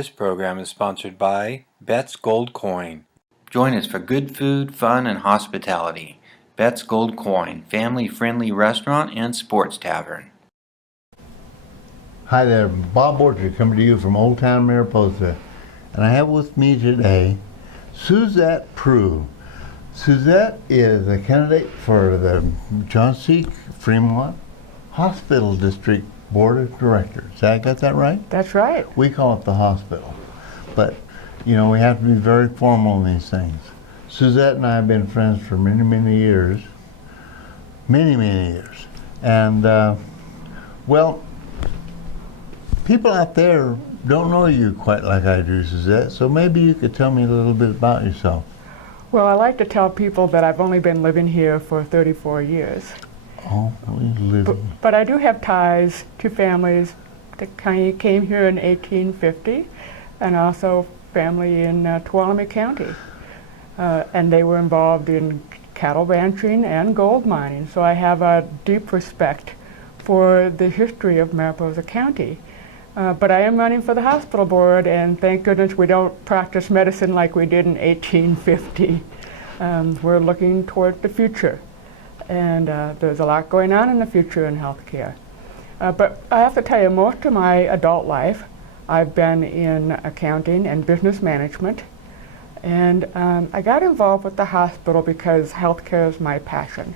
This program is sponsored by Bet's Gold Coin. Join us for good food, fun, and hospitality. Bet's Gold Coin, family-friendly restaurant and sports tavern. Hi there, Bob Orchard coming to you from Old Town Mariposa. And I have with me today Susette Prue. Susette is a candidate for the John C. Fremont Hospital District Board of Directors. I got that right? That's right. We call it the hospital. But, you know, we have to be very formal in these things. Susette and I have been friends for many, many years. Many, many years. And, well, people out there don't know you quite like I do, Susette, so maybe you could tell me a little bit about yourself. Well, I like to tell people that I've only been living here for 34 years. Oh, living. But I do have ties to families that came here in 1850, and also family in Tuolumne County. And they were involved in cattle ranching and gold mining, so I have a deep respect for the history of Mariposa County. But I am running for the hospital board, and thank goodness we don't practice medicine like we did in 1850. We're looking toward the future, and there's a lot going on in the future in healthcare. But I have to tell you, most of my adult life, I've been in accounting and business management, and I got involved with the hospital because healthcare is my passion.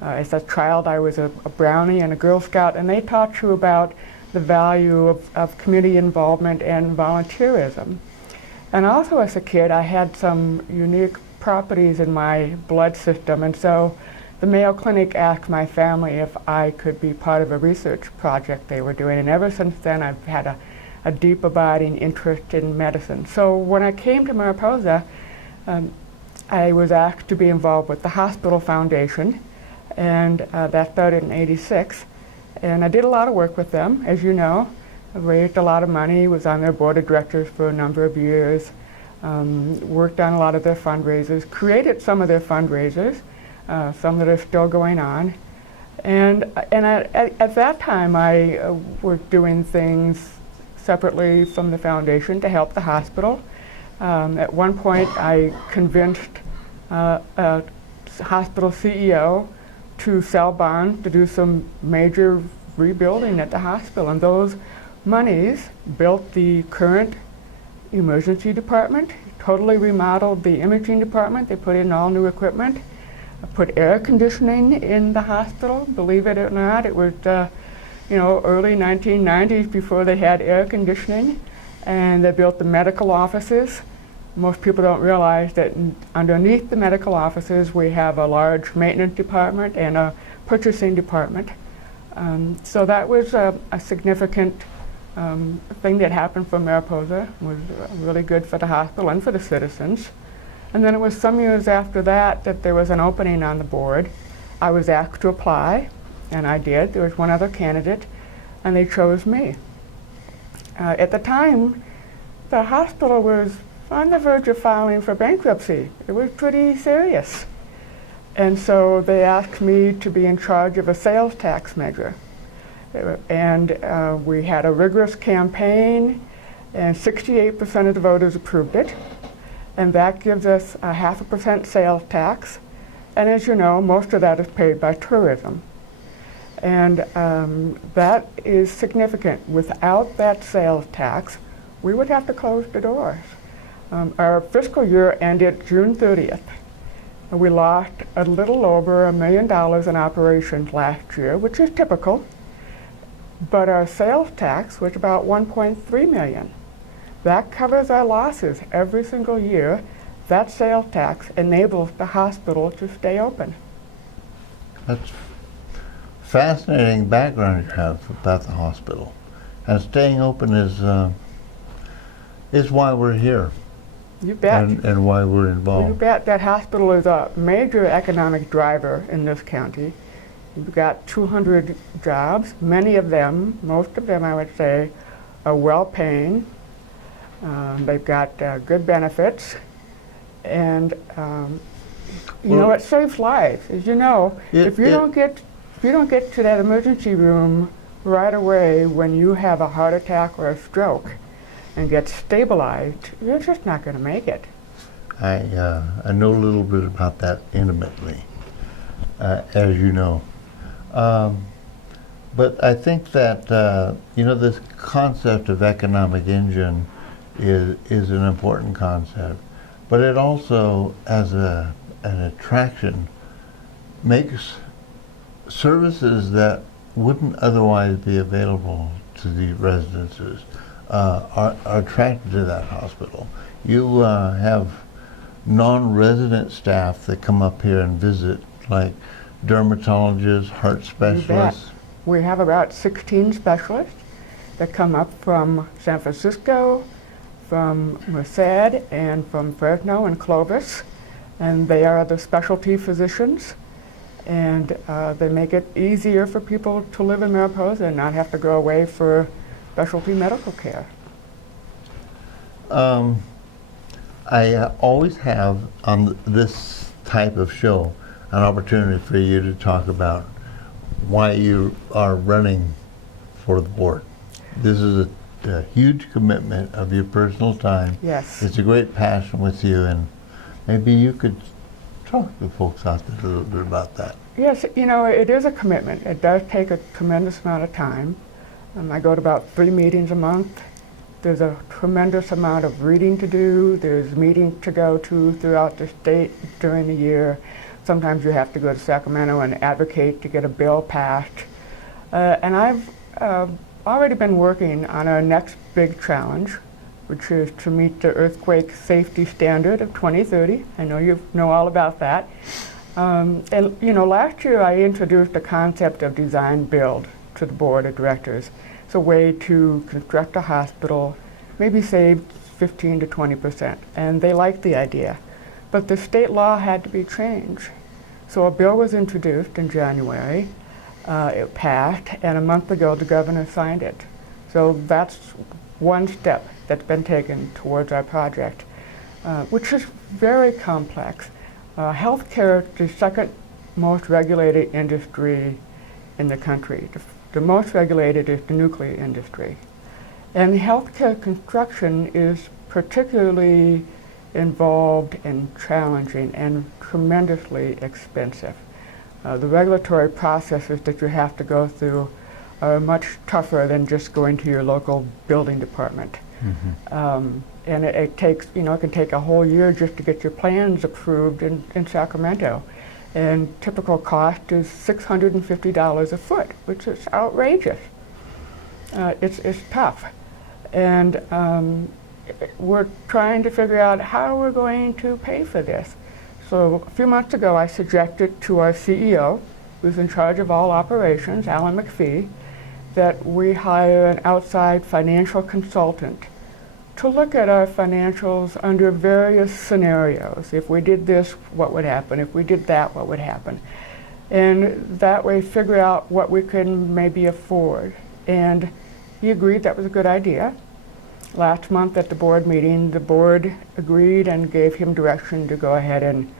As a child, I was a Brownie and a Girl Scout, and they taught you about the value of community involvement and volunteerism. And also as a kid, I had some unique properties in my blood system, and so the Mayo Clinic asked my family if I could be part of a research project they were doing, and ever since then I've had a deep abiding interest in medicine. So when I came to Mariposa, I was asked to be involved with the Hospital Foundation, and that started in '86. And I did a lot of work with them, as you know. I raised a lot of money, was on their board of directors for a number of years, worked on a lot of their fundraisers, created some of their fundraisers, some that are still going on. And at that time, I was doing things separately from the foundation to help the hospital. At one point, I convinced a hospital CEO to sell bonds to do some major rebuilding at the hospital, and those monies built the current emergency department, totally remodeled the imaging department. They put in all new equipment, put air conditioning in the hospital. Believe it or not, it was early 1990s before they had air conditioning, and they built the medical offices. Most people don't realize that underneath the medical offices we have a large maintenance department and a purchasing department. So that was a significant thing that happened for Mariposa. It was really good for the hospital and for the citizens. And then it was some years after that that there was an opening on the board. I was asked to apply, and I did. There was one other candidate, and they chose me. At the time, the hospital was on the verge of filing for bankruptcy. It was pretty serious. And so they asked me to be in charge of a sales tax measure. And we had a rigorous campaign, and 68% of the voters approved it. And that gives us a 0.5% sales tax. And as you know, most of that is paid by tourism. And that is significant. Without that sales tax, we would have to close the doors. Our fiscal year ended June 30th. We lost a little over $1 million in operations last year, which is typical, but our sales tax was about $1.3 million. That covers our losses every single year. That sales tax enables the hospital to stay open. That's fascinating background you have about the hospital. And staying open is why we're here. You bet. And why we're involved. You bet. That hospital is a major economic driver in this county. We've got 200 jobs. Many of them, most of them I would say, are well-paying. They've got good benefits. And it saves lives. As you know, if you don't get to that emergency room right away when you have a heart attack or a stroke, and get stabilized, you're just not going to make it. I know a little bit about that intimately, as you know. But I think that, you know, this concept of economic engine is an important concept. But it also, as an attraction, makes services that wouldn't otherwise be available to the residences are attracted to that hospital. You have non-resident staff that come up here and visit, like dermatologists, heart specialists. We have about 16 specialists that come up from San Francisco, from Merced, and from Fresno and Clovis, and they are the specialty physicians, and they make it easier for people to live in Mariposa and not have to go away for specialty medical care. I always have on this type of show an opportunity for you to talk about why you are running for the board. This is a huge commitment of your personal time. Yes. It's a great passion with you, and maybe you could talk to folks out there a little bit about that. Yes, you know, it is a commitment. It does take a tremendous amount of time. I go to about 3 meetings a month. There's a tremendous amount of reading to do. There's meetings to go to throughout the state during the year. Sometimes you have to go to Sacramento and advocate to get a bill passed. And I've already been working on our next big challenge, which is to meet the earthquake safety standard of 2030. I know you know all about that. And you know, last year I introduced the concept of design build to the board of directors. It's a way to construct a hospital, maybe save 15 to 20%, and they liked the idea. But the state law had to be changed. So a bill was introduced in January, it passed, and a month ago the governor signed it. So that's one step that's been taken towards our project, which is very complex. Healthcare is the second most regulated industry in the country. The most regulated is the nuclear industry. And healthcare construction is particularly involved and challenging and tremendously expensive. The regulatory processes that you have to go through are much tougher than just going to your local building department. Mm-hmm. And it takes, you know, it can take a whole year just to get your plans approved in Sacramento. And typical cost is $650 a foot, which is outrageous. It's tough. And we're trying to figure out how we're going to pay for this. So a few months ago, I suggested to our CEO, who's in charge of all operations, Alan McPhee, that we hire an outside financial consultant to look at our financials under various scenarios. If we did this, what would happen? If we did that, what would happen? And that way figure out what we can maybe afford. And he agreed that was a good idea. Last month at the board meeting, the board agreed and gave him direction to go ahead and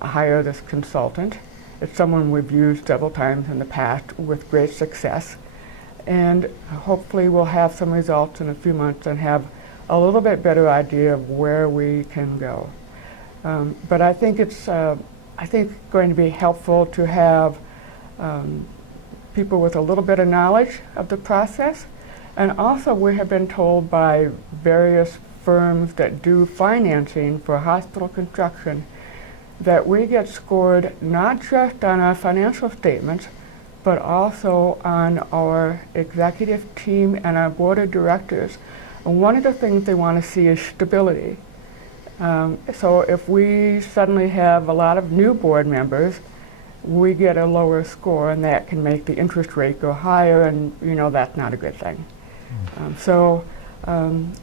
hire this consultant. It's someone we've used several times in the past with great success. And hopefully we'll have some results in a few months and have a little bit better idea of where we can go. But I think it's going to be helpful to have people with a little bit of knowledge of the process. And also we have been told by various firms that do financing for hospital construction that we get scored not just on our financial statements, but also on our executive team and our board of directors. And one of the things they want to see is stability. So if we suddenly have a lot of new board members, we get a lower score, and that can make the interest rate go higher, and you know that's not a good thing.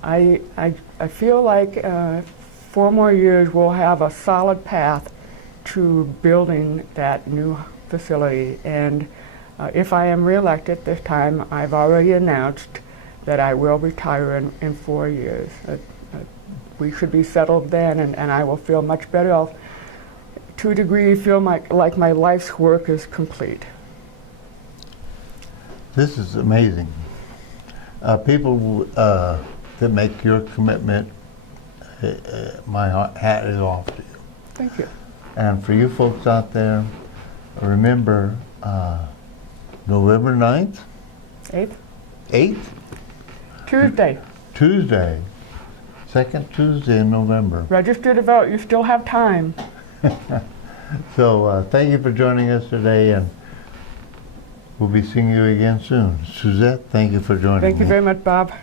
I feel like 4 more years we'll have a solid path to building that new facility. And if I am reelected this time, I've already announced that I will retire in 4 years. We should be settled then, and I will feel much better. I'll, to a degree, feel like my life's work is complete. This is amazing. People to make your commitment. My hat is off to you. Thank you. And for you folks out there, remember November 9th, 8th? 8th, Tuesday. second Tuesday in November. Register to vote. You still have time. So thank you for joining us today, and we'll be seeing you again soon. Suzette, thank you for joining me. Thank you very much, Bob.